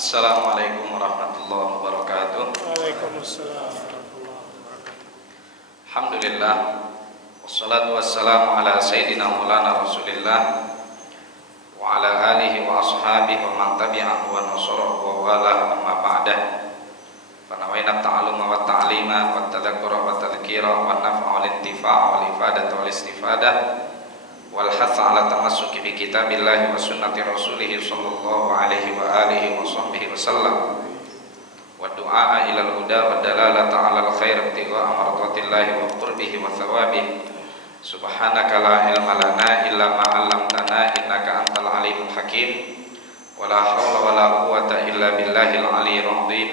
Assalamualaikum warahmatullahi wabarakatuh. Waalaikumsalam warahmatullahi wabarakatuh. Alhamdulillah, wassalatu wassalamu ala sayyidina maulana rasulillah wa ala alihi wa ashabihi wa man tabi'ahu wa nasarahu wa wala amma ba'dah. Fanawaina ta'aluma wa ta'lima wa tadhakkura wa tadhkira wa naf'a wal intifa'a wal ifadata wal istifadah wal hatha ala tamassuki bi kitabillahi wa sunnati rasulih sallallahu alaihi wa alihi wa sahbihi wasallam wa du'a ila al-huda wa dalalata ala al-khair ibtigha'a mardatillahi wa qurbihi wa thawabihi. Subhanaka la ilma lana illa ma 'allamtana innaka antal alimul hakim wa la haula wa la quwwata illa billahil aliyyil azim.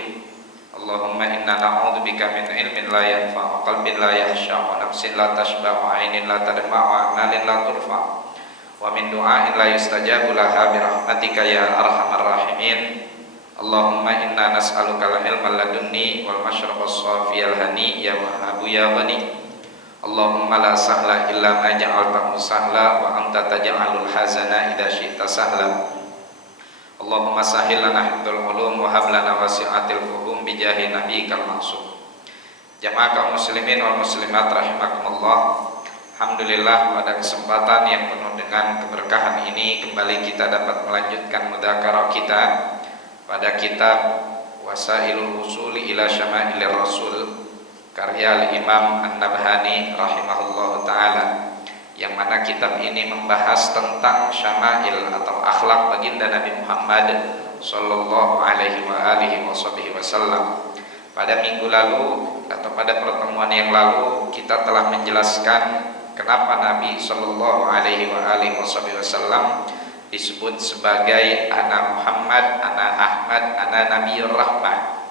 Allahumma inna na'udzubika min ilmin la yanfa' wa qalbin la yakhsha wa nafsin la tashba' wa 'ainin la tadma' wa amalin la turfa' wa min du'ain la yustajabu laha bi rahmatika ya arhamar rahimin. Allahumma inna nas'aluka al-ilma ladunni wal mashraba as-safiyal hani ya wahhabu ya ghani. Allahumma la sahla illa ma ja'altahu sahla wa anta taj'alul hazana idza syi'ta sahla. Allahumma sahhil lana hifdzal ulum wa hab lana wasi'atil fuhum bi jahi nabiyyikal ma'sum. Jamaah kaum muslimin wal muslimat rahimakumullah. Alhamdulillah, pada kesempatan yang penuh dengan keberkahan ini kembali kita dapat melanjutkan mudzakarah kita pada kitab Wasailul Wusuli ila Syamailir Rasul karya Imam An-Nabhani rahimahullahu taala, yang mana kitab ini membahas tentang syama'il atau akhlak baginda Nabi Muhammad sallallahu alaihi wa alihi wasallam. Pada minggu lalu atau pada pertemuan yang lalu kita telah menjelaskan kenapa Nabi sallallahu alaihi wa alihi wasallam disebut sebagai ana Muhammad, ana Ahmad, ana Nabiyur Rahmah.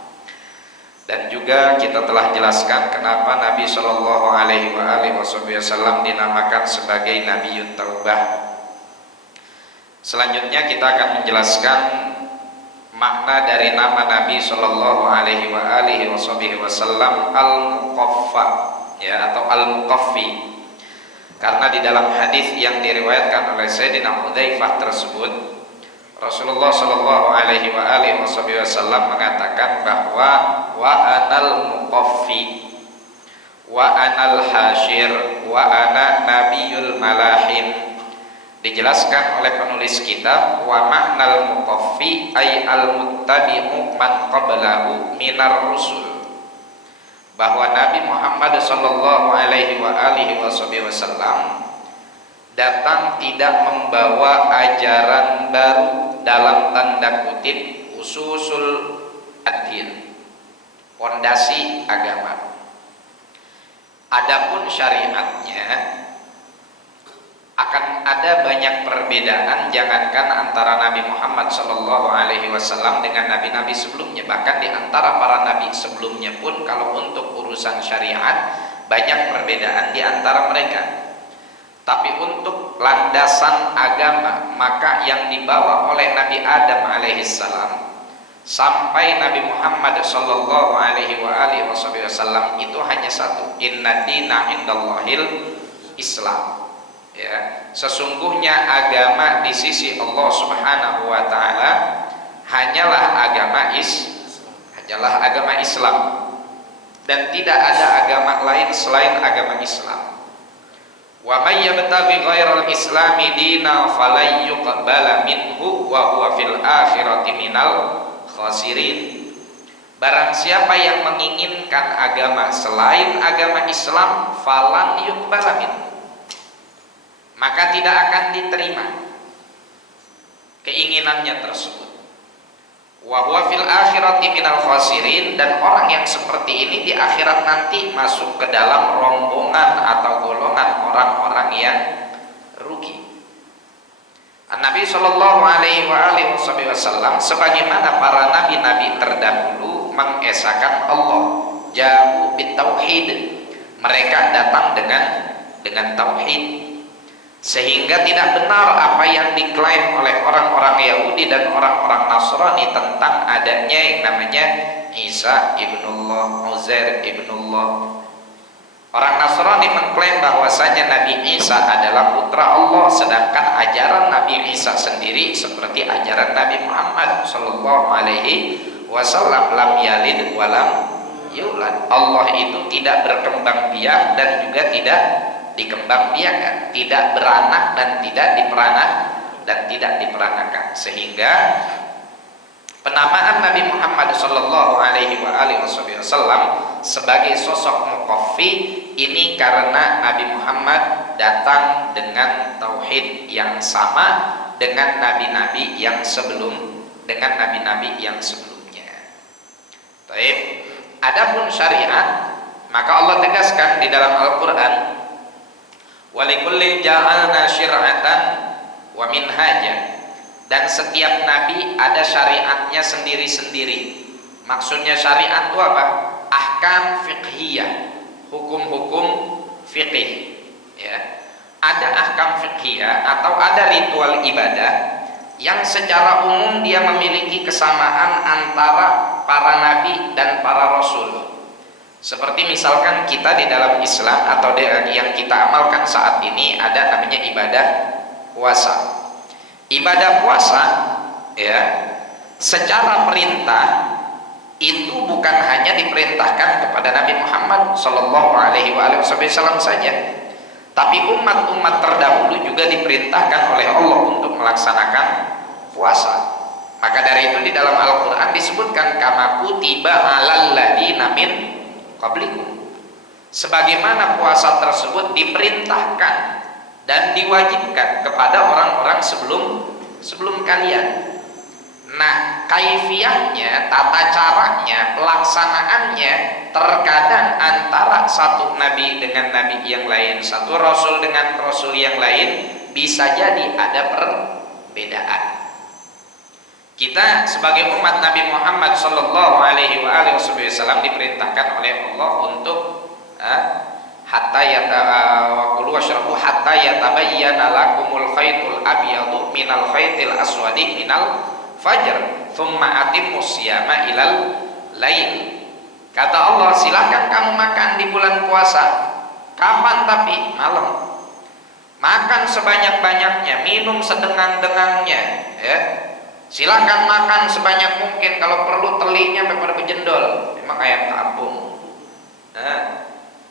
Dan juga kita telah jelaskan kenapa Nabi sallallahu alaihi wa alihi wasallam dinamakan sebagai Nabiyut Taubah. Selanjutnya kita akan menjelaskan makna dari nama Nabi sallallahu alaihi wa alihi wasallam Al-Muqaffa, ya, atau Al-Muqaffi. Karena di dalam hadis yang diriwayatkan oleh Sayyidina Hudzaifah tersebut, Rasulullah sallallahu alaihi wa alihi wasallam mengatakan bahwa wa anal muqaffi wa anal hasyir wa ana nabiyul malahim. Dijelaskan oleh penulis kitab wa ma'nal muqaffi ay al muttabi'u man qablahu minar rusul, bahwa Nabi Muhammad sallallahu alaihi wa alihi wasallam datang tidak membawa ajaran baru, dalam tanda kutip ususul ad-din, pondasi agama. Adapun syariatnya akan ada banyak perbedaan, jangankan antara Nabi Muhammad sallallahu alaihi wasallam dengan nabi-nabi sebelumnya, bahkan di antara para nabi sebelumnya pun kalau untuk urusan syariat banyak perbedaan di antara mereka. Tapi untuk landasan agama, maka yang dibawa oleh Nabi Adam alaihissalam sampai Nabi Muhammad sallallahu alaihi wa alihi wasallam itu hanya satu, inna dina indallahil Islam. Ya, sesungguhnya agama di sisi Allah Subhanahu wa taala hanyalah agama Islam, dan tidak ada agama lain selain agama Islam. Wa may yabtaghi ghairal islami dina falan yuqbala minhu wa huwa fil akhirati minal khasirin. Barang siapa yang menginginkan agama selain agama Islam, falan yuqbala minhu, maka tidak akan diterima keinginannya tersebut. Wa huwa fil akhirati minal khasirin, dan orang yang seperti ini di akhirat nanti masuk ke dalam rombongan atau golongan orang-orang yang rugi. Nabi sallallahu alaihi wa alihi wasallam sebagaimana para nabi-nabi terdahulu mengesahkan Allah, ja'u bitauhid, mereka datang dengan tauhid. Sehingga tidak benar apa yang diklaim oleh orang-orang Yahudi dan orang-orang Nasrani tentang adanya yang namanya Isa ibnullah, Uzair ibnullah. Orang Nasrani mengklaim bahwasanya Nabi Isa adalah putra Allah, sedangkan ajaran Nabi Isa sendiri seperti ajaran Nabi Muhammad sallallahu alaihi wasallam, lam yalid walam yulad. Allah itu tidak berkembang biak dan juga tidak dikembangbiakan, tidak beranak dan tidak diperanakan, sehingga penamaan Nabi Muhammad sallallahu alaihi wasallam sebagai sosok muqaffi ini karena Nabi Muhammad datang dengan tauhid yang sama dengan nabi-nabi yang sebelumnya. Baik. Adapun syariat, maka Allah tegaskan di dalam Al-Qur'an, "Walikullin ja'alna syir'atan wa minhaja." Dan setiap nabi ada syariatnya sendiri-sendiri. Maksudnya syariat itu apa? Ahkam fiqhiyah, hukum-hukum fiqih, ya. Ada ahkam fiqhiyah atau ada ritual ibadah yang secara umum dia memiliki kesamaan antara para nabi dan para rasul. Seperti misalkan kita di dalam Islam atau yang kita amalkan saat ini ada namanya ibadah puasa. Ibadah puasa, ya, secara perintah itu bukan hanya diperintahkan kepada Nabi Muhammad sallallahu alaihi wasallam saja, tapi umat-umat terdahulu juga diperintahkan oleh Allah untuk melaksanakan puasa. Maka dari itu di dalam Al-Qur'an disebutkan kama kutiba alal ladina min qablikum. Sebagaimana puasa tersebut diperintahkan dan diwajibkan kepada orang-orang sebelum kalian. Nah, kaifiyahnya, tata caranya, pelaksanaannya terkadang antara satu nabi dengan nabi yang lain, satu rasul dengan rasul yang lain bisa jadi ada perbedaan. Kita sebagai umat Nabi Muhammad sallallahu alaihi wasallam diperintahkan oleh Allah untuk hatta wakulu washrabu hatta yatabayyana lakumul khaytul abyadu minal khaytil aswadi minal fajr thumma atimmus siyama ilal lail. Kata Allah, silakan kamu makan di bulan puasa. Kapan? Tapi malam. Makan sebanyak-banyaknya, minum sedengang-dengangnya, ya. Silakan makan sebanyak mungkin, kalau perlu teliknya sampai pada bejendol. Memang ayam kampung.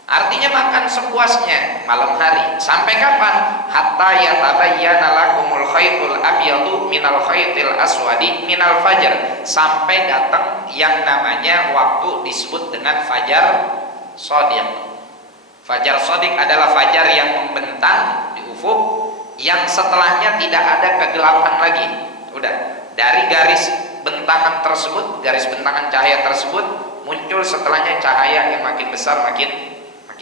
Artinya makan sepuasnya malam hari. Sampai kapan? Hatta yatabayyana lakumul khaytul abyadu minal khaytil aswadi minal fajr. Sampai datang yang namanya waktu disebut dengan fajar shadiq. Fajar shadiq adalah fajar yang membentang di ufuk, yang setelahnya tidak ada kegelapan lagi. Udah, dari garis bentangan tersebut, garis bentangan cahaya tersebut muncul setelahnya cahaya yang makin besar makin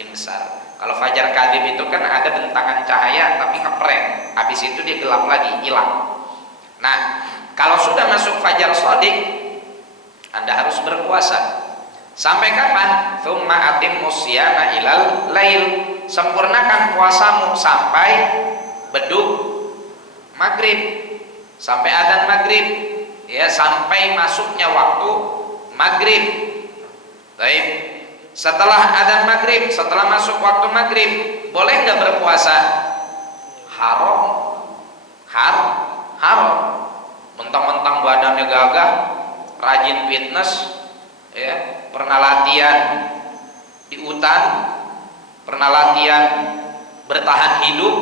besar. Kalau fajar kadhib itu kan ada bentangan cahaya tapi ngepreng, habis itu dia gelap lagi, hilang. Nah, kalau sudah masuk fajar shadiq, Anda harus berpuasa. Sampai kapan? Tsumma atimmus siyama ilal lail. Sempurnakan puasamu sampai beduk maghrib, sampai adzan maghrib, ya, sampai masuknya waktu maghrib. Baik. Setelah adzan maghrib, setelah masuk waktu maghrib, boleh nggak berpuasa? Haram. Haram. Mentang-mentang badannya gagah, rajin fitness, ya, pernah latihan di hutan, pernah latihan bertahan hidup,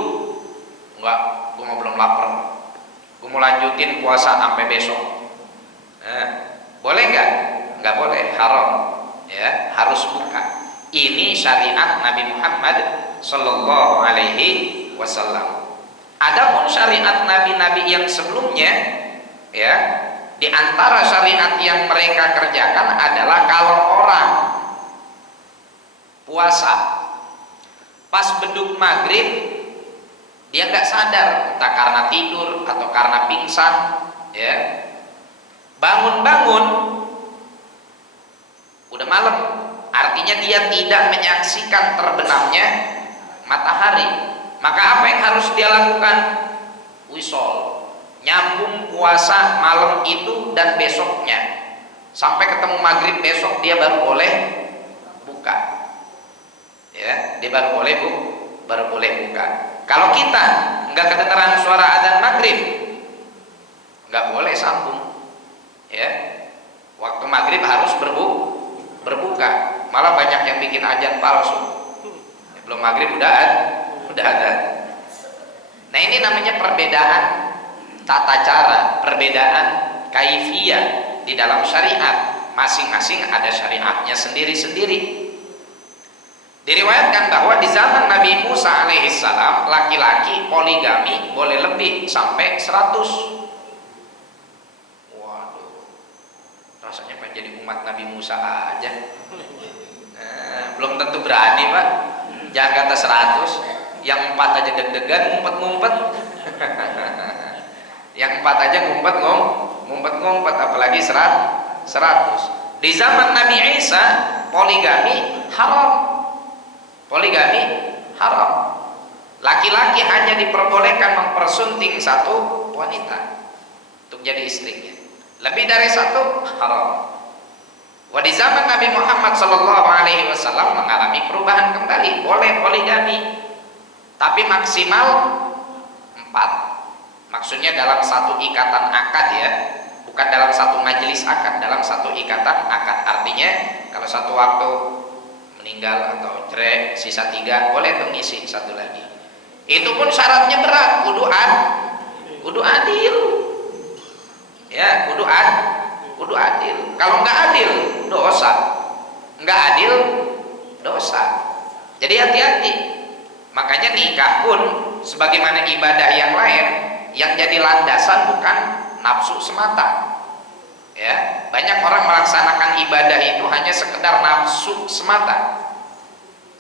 enggak, gue mau belum lapar, gue mau lanjutin puasa sampai besok. Boleh nggak? Nggak boleh, haram. Ya, harus buka. Ini syariat Nabi Muhammad sallallahu alaihi wasallam. Adapun syariat nabi-nabi yang sebelumnya, ya, di antara syariat yang mereka kerjakan adalah kalau orang puasa pas beduk maghrib dia nggak sadar, entah karena tidur atau karena pingsan, ya, bangun-bangun udah malam, artinya dia tidak menyaksikan terbenamnya matahari. Maka apa yang harus dia lakukan? Wisol, nyambung puasa malam itu dan besoknya sampai ketemu maghrib besok dia baru boleh buka, ya. dia baru boleh buka. Kalau kita nggak kedengeran suara adzan maghrib, nggak boleh sambung, ya. Waktu maghrib harus berbuka. Malah banyak yang bikin adzan palsu. Belum maghrib udah ada. Nah, ini namanya perbedaan tata cara, perbedaan kaifiyah di dalam syariat. Masing-masing ada syariatnya sendiri-sendiri. Diriwayatkan bahwa di zaman Nabi Musa alaihissalam, laki-laki poligami boleh lebih sampai 100. Waduh, rasanya pengen jadi umat Nabi Musa aja. Belum tentu berani, Pak. Jangan kata 100, yang 4 aja deg-degan ngumpet-ngumpet. Yang 4 aja ngumpet-ngumpet, apalagi 100. Di zaman Nabi Isa poligami haram. Laki-laki hanya diperbolehkan mempersunting 1 wanita untuk jadi istrinya. Lebih dari 1 haram. Di zaman Nabi Muhammad SAW mengalami perubahan kembali, boleh poligami, tapi maksimal 4. Maksudnya dalam 1 ikatan akad, ya, bukan dalam 1 majelis akad, dalam 1 ikatan akad. Artinya kalau satu waktu meninggal atau cerai, sisa 3, boleh tuh ngisi 1 lagi. Itu pun syaratnya berat, kudu adil, ya, kudu adil. Kalau nggak adil, dosa. Jadi hati-hati. Makanya nikah pun sebagaimana ibadah yang lain, yang jadi landasan bukan nafsu semata. Ya, banyak orang melaksanakan ibadah itu hanya sekedar nafsu semata,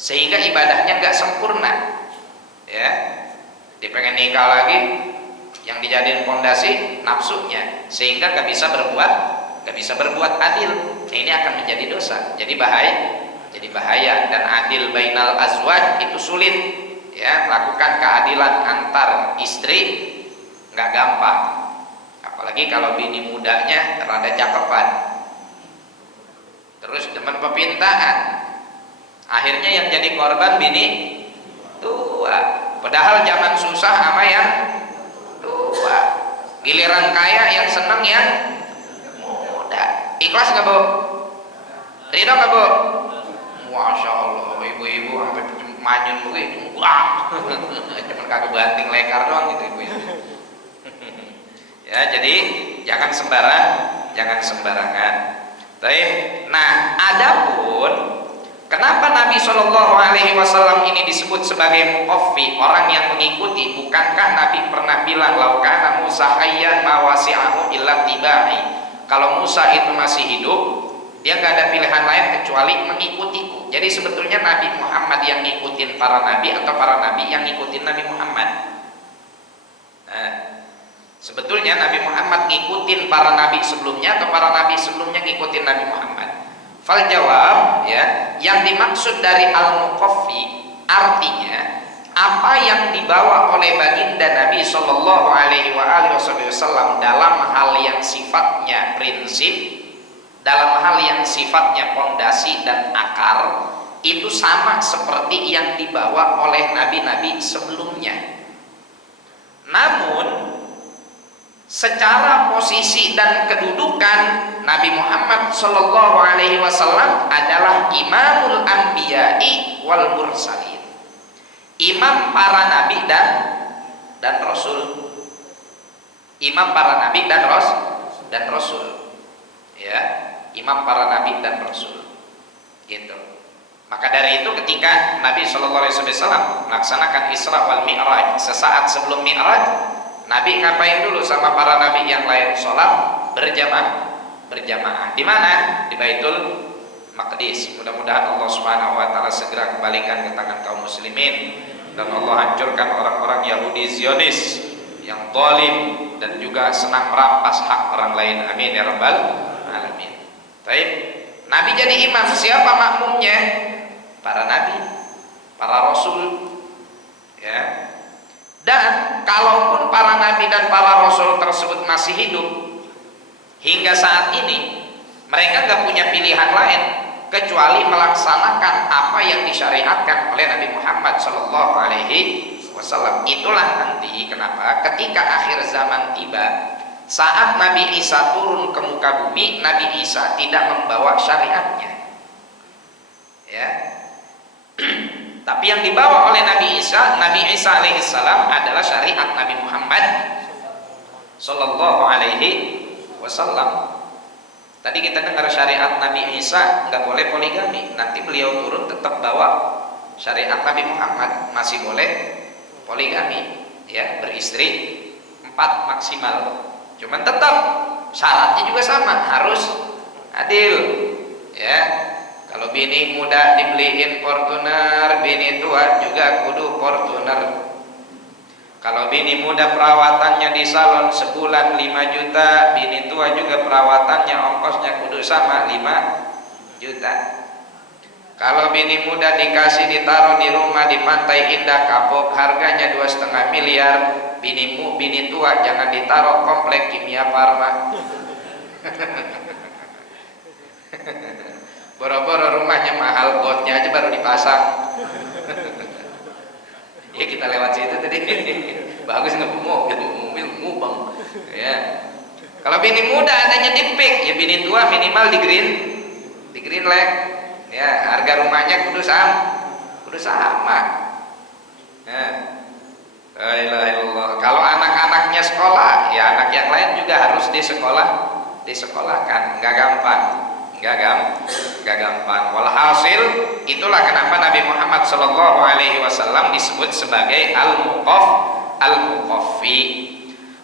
sehingga ibadahnya nggak sempurna. Ya, dia pengen nikah lagi, yang dijadiin pondasi nafsunya, sehingga nggak bisa berbuat adil. Nah, ini akan menjadi dosa, jadi bahaya. Dan adil bainal azwaj itu sulit, ya. Melakukan keadilan antar istri nggak gampang, apalagi kalau bini mudanya rada cakepan, terus demen pepintaan, akhirnya yang jadi korban bini tua. Padahal zaman susah sama yang tua, giliran kaya yang seneng yang muda. Ikhlas nggak, Bu? Ridho nggak, Bu? Masya Allah, ibu-ibu sampai manyun begitu, wah, cuman kagak banting lekar doang gitu, ibu. Ya, jadi jangan sembarangan. Baik. Nah, adapun kenapa Nabi SAW ini disebut sebagai muqaffi, orang yang mengikuti? Bukankah Nabi pernah bilang, laukana Musa hayyan ma wasi'ahu illa tibai? Kalau Musa itu masih hidup, dia nggak ada pilihan lain kecuali mengikutiku. Jadi sebetulnya Nabi Muhammad yang ngikutin para nabi atau para nabi yang ngikutin Nabi Muhammad? Nah, sebetulnya Nabi Muhammad ngikutin para nabi sebelumnya atau para nabi sebelumnya ngikutin Nabi Muhammad? Fal jawab, ya, yang dimaksud dari al-muqaffi artinya apa yang dibawa oleh baginda Nabi Shallallahu Alaihi Wasallam dalam hal yang sifatnya prinsip, dalam hal yang sifatnya pondasi dan akar, itu sama seperti yang dibawa oleh nabi-nabi sebelumnya. Namun secara posisi dan kedudukan, Nabi Muhammad Shallallahu Alaihi Wasallam adalah imamul anbiya'i wal mursalin, imam para nabi dan rasul, imam para nabi dan rasul, ya, imam para nabi dan rasul, gitu. Maka dari itu ketika Nabi Shallallahu Alaihi Wasallam melaksanakan Isra wal Mi'raj, sesaat sebelum Mi'raj, Nabi ngapain dulu sama para nabi yang lain? Sholat berjamaah. Di mana? Di Baitul Maqdis. Mudah-mudahan Allah Subhanahu wa taala segera kembalikan ke tangan kaum muslimin dan Allah hancurkan orang-orang Yahudi Zionis yang zalim dan juga senang merampas hak orang lain. Amin ya rabbal alamin. Baik. Nabi jadi imam, siapa makmumnya? Para nabi, para rasul, ya. Dan kalaupun para nabi dan para rasul tersebut masih hidup hingga saat ini, mereka nggak punya pilihan lain kecuali melaksanakan apa yang disyariatkan oleh Nabi Muhammad Shallallahu Alaihi Wasallam. Itulah nanti kenapa ketika akhir zaman tiba, saat Nabi Isa turun ke muka bumi, Nabi Isa tidak membawa syariatnya, ya. Tapi yang dibawa oleh Nabi Isa alaihissalam adalah syariat Nabi Muhammad Sallallahu Alaihi Wasallam. Tadi kita dengar syariat Nabi Isa nggak boleh poligami, nanti beliau turun tetap bawa syariat Nabi Muhammad, masih boleh poligami, ya, beristri 4 maksimal. Cuman tetap syaratnya juga sama, harus adil, ya. Kalau bini muda dibeliin Fortuner, bini tua juga kudu Fortuner. Kalau bini muda perawatannya di salon sebulan 5 juta, bini tua juga perawatannya ongkosnya kudu sama 5 juta. Kalau bini muda dikasih ditaruh di rumah di Pantai Indah Kapuk, harganya 2,5 miliar, bini tua jangan ditaruh komplek Kimia Farma. Boro-boro rumahnya mahal, botnya aja baru dipasang. Ya kita lewat situ tadi. Bagus nggak mobil ngubang. Ya. Kalau bini muda adanya di pik, ya bini tua minimal di green leg. Ya, harga rumahnya kudu sama. Ya. La ilaha illallah. Kalau anak-anaknya sekolah, ya anak yang lain juga harus disekolahkan. Nggak gampang. Walhasil itulah kenapa Nabi Muhammad Shallallahu Alaihi Wasallam disebut sebagai al-muqaffi.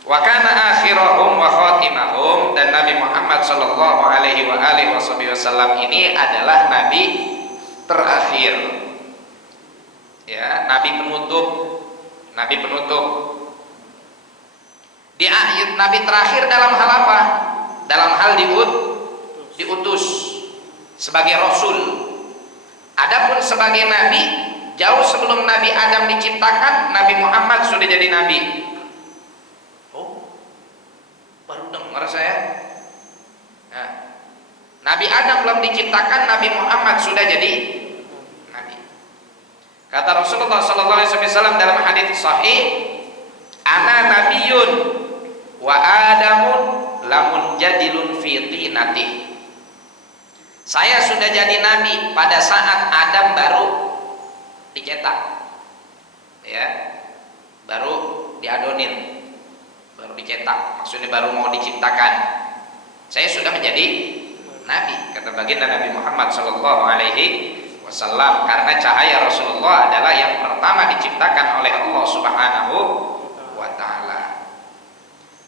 Wa kana akhirahum wa khatimahum, dan Nabi Muhammad Shallallahu Alaihi Wasallam ini adalah Nabi terakhir, ya, Nabi penutup. Nabi terakhir dalam hal apa? Dalam hal diutus sebagai Rasul. Adapun sebagai Nabi, jauh sebelum Nabi Adam diciptakan, Nabi Muhammad sudah jadi Nabi. Oh, baru dengar saya. Nah, Nabi Adam belum diciptakan, Nabi Muhammad sudah jadi Nabi. Kata Rasulullah SAW dalam hadits sahih, ana nabiyun wa adamun lamun jadilun fi tinatih. Saya sudah jadi nabi pada saat Adam baru dicetak, ya, baru diadonin, baru dicetak, maksudnya baru mau diciptakan. Saya sudah menjadi nabi, kata baginda Nabi Muhammad Sallallahu Alaihi Wasallam, karena cahaya Rasulullah adalah yang pertama diciptakan oleh Allah Subhanahu wa Ta'ala.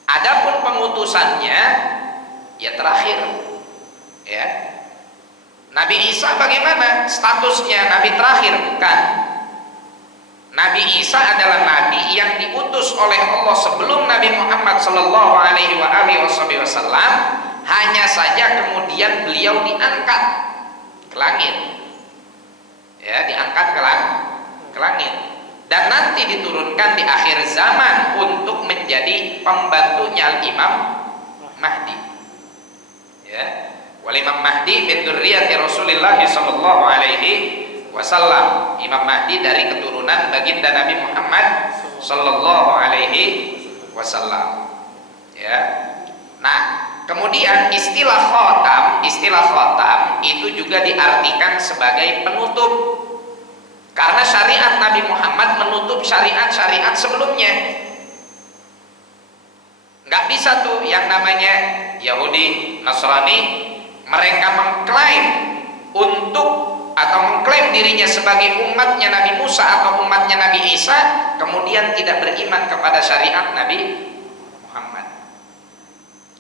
Adapun pengutusannya ya terakhir, ya. Nabi Isa bagaimana statusnya? Nabi terakhir? Bukan. Nabi Isa adalah nabi yang diutus oleh Allah sebelum Nabi Muhammad Sallallahu Alaihi Wasallam. Hanya saja kemudian beliau diangkat ke langit, ya, diangkat ke langit, dan nanti diturunkan di akhir zaman untuk menjadi pembantunya Al-Imam Mahdi, ya. Wal Imam Mahdi min dzurriyyati Rasulillah sallallahu alaihi wasallam. Imam Mahdi dari keturunan baginda Nabi Muhammad sallallahu alaihi wasallam, ya. Nah, kemudian istilah khotam itu juga diartikan sebagai penutup, karena syariat Nabi Muhammad menutup syariat-syariat sebelumnya. Nggak bisa tuh yang namanya Yahudi, Nasrani, mereka mengklaim mengklaim dirinya sebagai umatnya Nabi Musa atau umatnya Nabi Isa, kemudian tidak beriman kepada syariat Nabi Muhammad.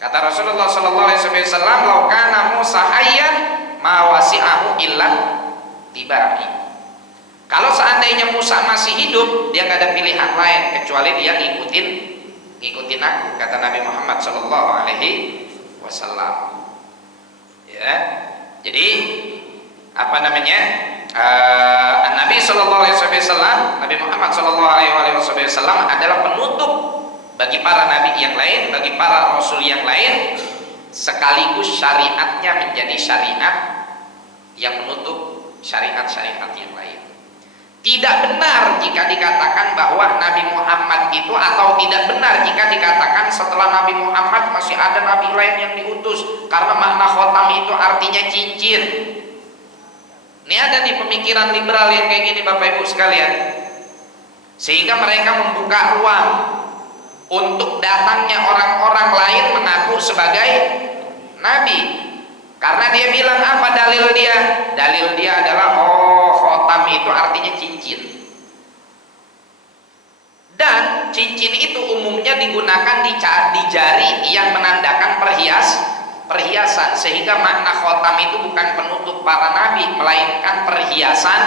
Kata Rasulullah SAW, "Lau kana Musa hayyan ma wasi'ahu illa tibai." Kalau seandainya Musa masih hidup, dia nggak ada pilihan lain kecuali dia ngikutin aku, kata Nabi Muhammad SAW. Ya, jadi apa namanya? Nabi Shallallahu Alaihi Wasallam, Nabi Muhammad Shallallahu Alaihi Wasallam adalah penutup bagi para nabi yang lain, bagi para rasul yang lain, sekaligus syariatnya menjadi syariat yang menutup syariat-syariat yang lain. Tidak benar jika dikatakan bahwa Nabi Muhammad itu, atau tidak benar jika dikatakan setelah Nabi Muhammad masih ada nabi lain yang diutus, karena makna khotam itu artinya cincin. Ini ada nih pemikiran liberal yang kayak gini Bapak Ibu sekalian, sehingga mereka membuka ruang untuk datangnya orang-orang lain mengaku sebagai nabi. Karena dia bilang apa dalil dia? Dalil dia adalah khotam itu artinya cincin. Dan cincin itu umumnya digunakan di jari yang menandakan perhiasan, sehingga makna khotam itu bukan penutup para nabi, melainkan perhiasan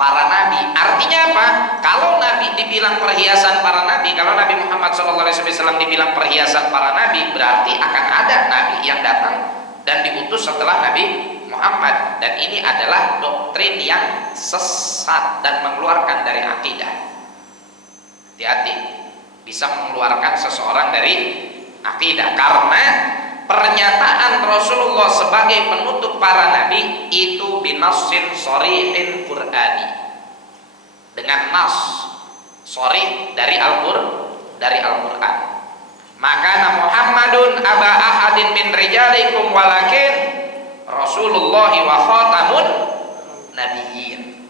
para nabi. Artinya apa? Kalau nabi dibilang perhiasan para nabi, kalau Nabi Muhammad SAW dibilang perhiasan para nabi, berarti akan ada nabi yang datang dan diutus setelah Nabi Muhammad. Dan ini adalah doktrin yang sesat dan mengeluarkan dari akidah. Hati-hati, bisa mengeluarkan seseorang dari akidah, karena pernyataan Rasulullah sebagai penutup para nabi itu binassin sharihin qur'ani, dengan nas sharih dari Al-Qur'an. Maka Muhammadun aba ahadin min rijalikum walakin Rasulullah wa khatamun nabiyyin.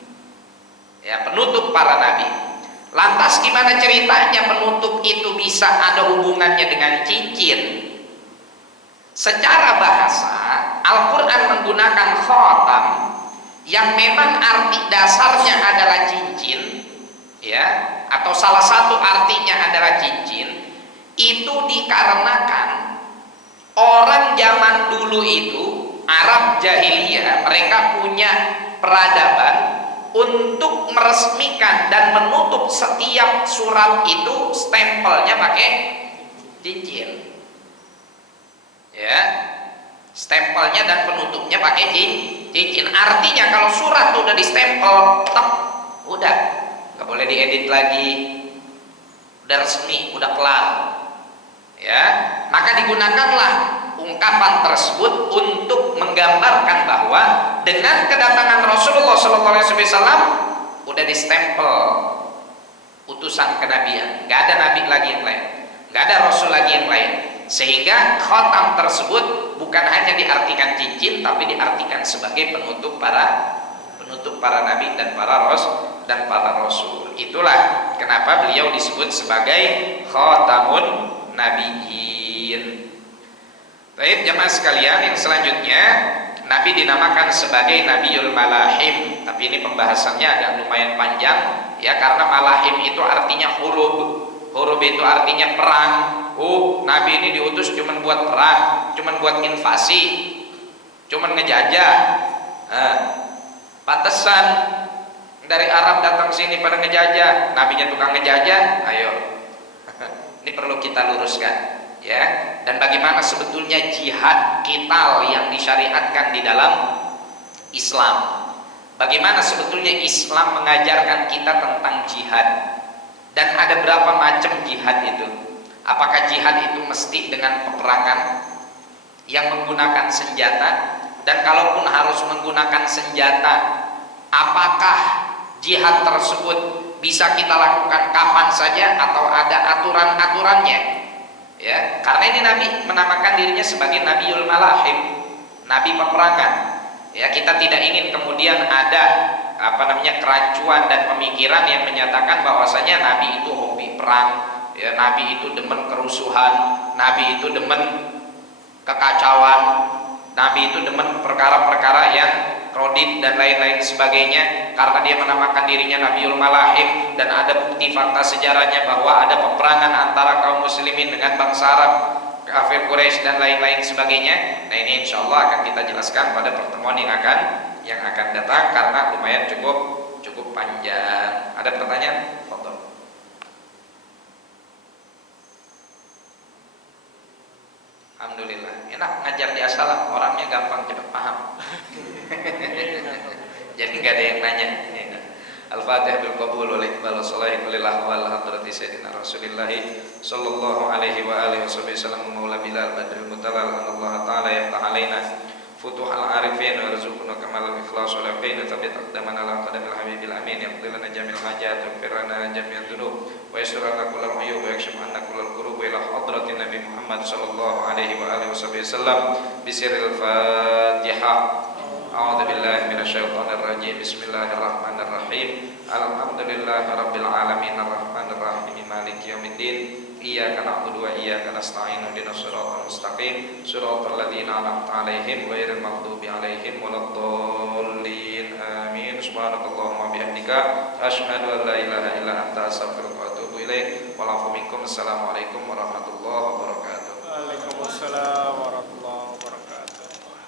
Ya, penutup para nabi. Lantas gimana ceritanya penutup itu bisa ada hubungannya dengan cincin? Secara bahasa, Al-Qur'an menggunakan khatam yang memang arti dasarnya adalah cincin, ya, atau salah satu artinya adalah cincin. Itu dikarenakan orang zaman dulu itu, Arab jahiliyah, mereka punya peradaban untuk meresmikan dan menutup setiap surat itu stempelnya pakai cincin, ya, stempelnya dan penutupnya pakai cincin. Artinya kalau surat itu udah distempel, tetap udah nggak boleh diedit lagi, udah resmi, udah kelar. Ya, maka digunakanlah ungkapan tersebut untuk menggambarkan bahwa dengan kedatangan Rasulullah SAW udah distempel utusan kenabian, nggak ada nabi lagi yang lain, nggak ada rasul lagi yang lain, sehingga khatam tersebut bukan hanya diartikan cincin, tapi diartikan sebagai penutup para nabi dan para rasul. Itulah kenapa beliau disebut sebagai khatamun nabiyyin. Baik jamaah sekalian, yang selanjutnya Nabi dinamakan sebagai Nabiul Malahim, tapi ini pembahasannya agak lumayan panjang, ya, karena malahim itu artinya huruf. Huruf itu artinya perang. Nabi ini diutus cuman buat perang, cuman buat invasi, cuman ngejajah. Pantesan dari Arab datang sini pada ngejajah, nabinya tukang ngejajah. Ayo, ini perlu kita luruskan, ya. Dan bagaimana sebetulnya jihad qital yang disyariatkan di dalam Islam? Bagaimana sebetulnya Islam mengajarkan kita tentang jihad? Dan ada berapa macam jihad itu? Apakah jihad itu mesti dengan peperangan yang menggunakan senjata? Dan kalaupun harus menggunakan senjata, apakah jihad tersebut bisa kita lakukan kapan saja atau ada aturan-aturannya? Ya, karena ini Nabi menamakan dirinya sebagai Nabiul Malahim, Nabi peperangan. Ya, kita tidak ingin kemudian ada kerancuan dan pemikiran yang menyatakan bahwasanya Nabi itu hobi perang, ya, Nabi itu demen kerusuhan, Nabi itu demen kekacauan, Nabi itu demen perkara-perkara yang kredit dan lain-lain sebagainya, karena dia menamakan dirinya Nabiul Malahim. Dan ada bukti fakta sejarahnya bahwa ada peperangan antara kaum muslimin dengan bangsa Arab, kafir Quraisy dan lain-lain sebagainya. Nah, ini insya Allah akan kita jelaskan pada pertemuan yang akan datang, karena lumayan cukup panjang. Ada pertanyaan? Fadhol. Alhamdulillah, enak ngajar di Asalam, orangnya gampang cepat paham. Jadi nggak ada yang nanya. Al-Fatihah bil qabul wal iqbal sallallahu alaihi wa hadrati sayyidina Rasulillah sallallahu alaihi wa alihi wasallam maula bilal badrul mutalal Allah taala yaftah alaina فتوح العارفين وارزقنا كمال الإخلاص واليقين ثبت أقدامنا على قدم الحبيب الأمين يقضي لنا جميع الحاجات ويغفر لنا جميع الذنوب ويستر لنا كل العيوب ويكشف عنا كل الكروب إلى حضرة النبي محمد صلى الله عليه وآله وصحبه وسلم بسر الفاتحة. أعوذ بالله من الشيطان الرجيم. بسم الله الرحمن الرحيم. الحمد لله رب العالمين الرحمن الرحيم مالك يوم الدين إياك نعبد وإياك نستعين اهدنا الصراط المستقيم صراط الذين أنعمت عليهم غير المغضوب عليهم ولا الضالين آمين. سبحانك اللهم وبحمدك أشهد أن لا إله إلا أنت أستغفرك وأتوب إليك والعفو منكم. السلام عليكم ورحمة الله وبركاته. Waalaikumsalam warahmatullahi